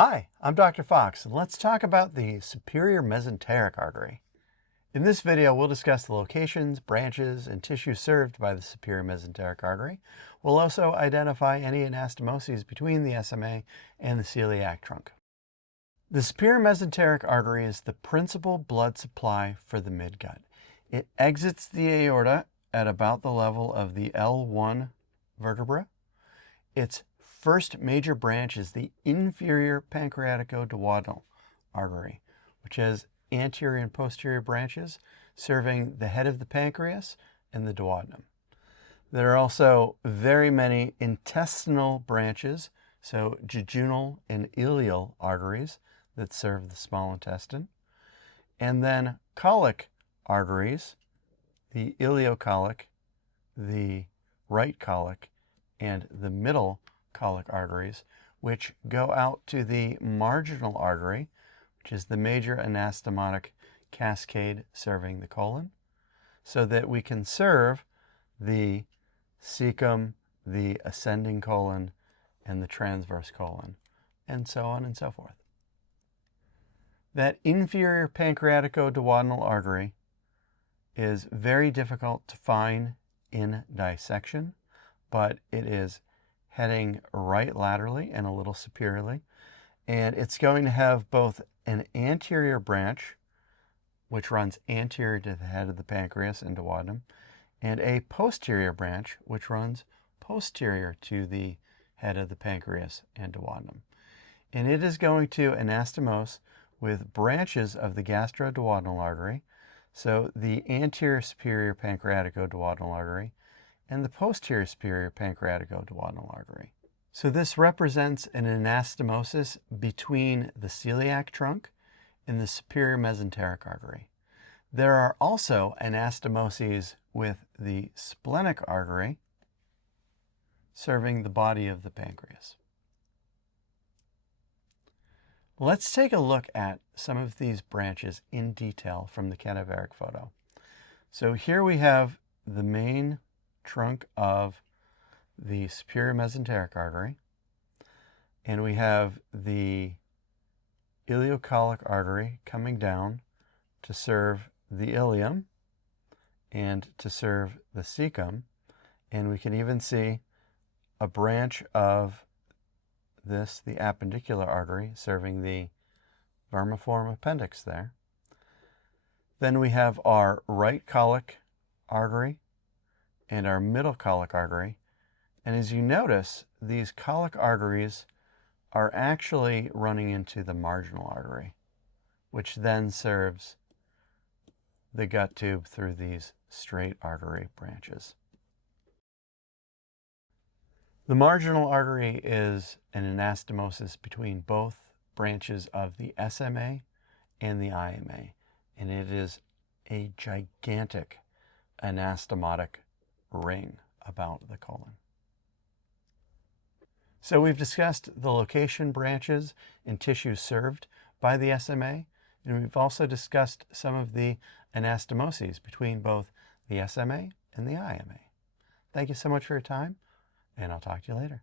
Hi, I'm Dr. Fox, and let's talk about the superior mesenteric artery. In this video, we'll discuss the locations, branches, and tissues served by the superior mesenteric artery. We'll also identify any anastomoses between the SMA and the celiac trunk. The superior mesenteric artery is the principal blood supply for the midgut. It exits the aorta at about the level of the L1 vertebra. Its first major branch is the inferior pancreaticoduodenal artery, which has anterior and posterior branches serving the head of the pancreas and the duodenum. There are also very many intestinal branches, so jejunal and ileal arteries that serve the small intestine, and then colic arteries, the ileocolic, the right colic, and the middle colic arteries, which go out to the marginal artery, which is the major anastomotic cascade serving the colon, so that we can serve the cecum, the ascending colon, and the transverse colon, and so on and so forth. That inferior pancreaticoduodenal artery is very difficult to find in dissection, but it is heading right laterally and a little superiorly. And it's going to have both an anterior branch, which runs anterior to the head of the pancreas and duodenum, and a posterior branch, which runs posterior to the head of the pancreas and duodenum. And it is going to anastomose with branches of the gastroduodenal artery, so the anterior superior pancreaticoduodenal artery, and the posterior superior pancreaticoduodenal artery. So this represents an anastomosis between the celiac trunk and the superior mesenteric artery. There are also anastomoses with the splenic artery serving the body of the pancreas. Let's take a look at some of these branches in detail from the cadaveric photo. So here we have the main trunk of the superior mesenteric artery, and we have the ileocolic artery coming down to serve the ileum and to serve the cecum, and we can even see a branch of this, the appendicular artery, serving the vermiform appendix there. Then we have our right colic artery and our middle colic artery. And as you notice, these colic arteries are actually running into the marginal artery, which then serves the gut tube through these straight artery branches. The marginal artery is an anastomosis between both branches of the SMA and the IMA, and it is a gigantic anastomotic ring about the colon. So we've discussed the location, branches, and tissues served by the SMA, and we've also discussed some of the anastomoses between both the SMA and the IMA. Thank you so much for your time, and I'll talk to you later.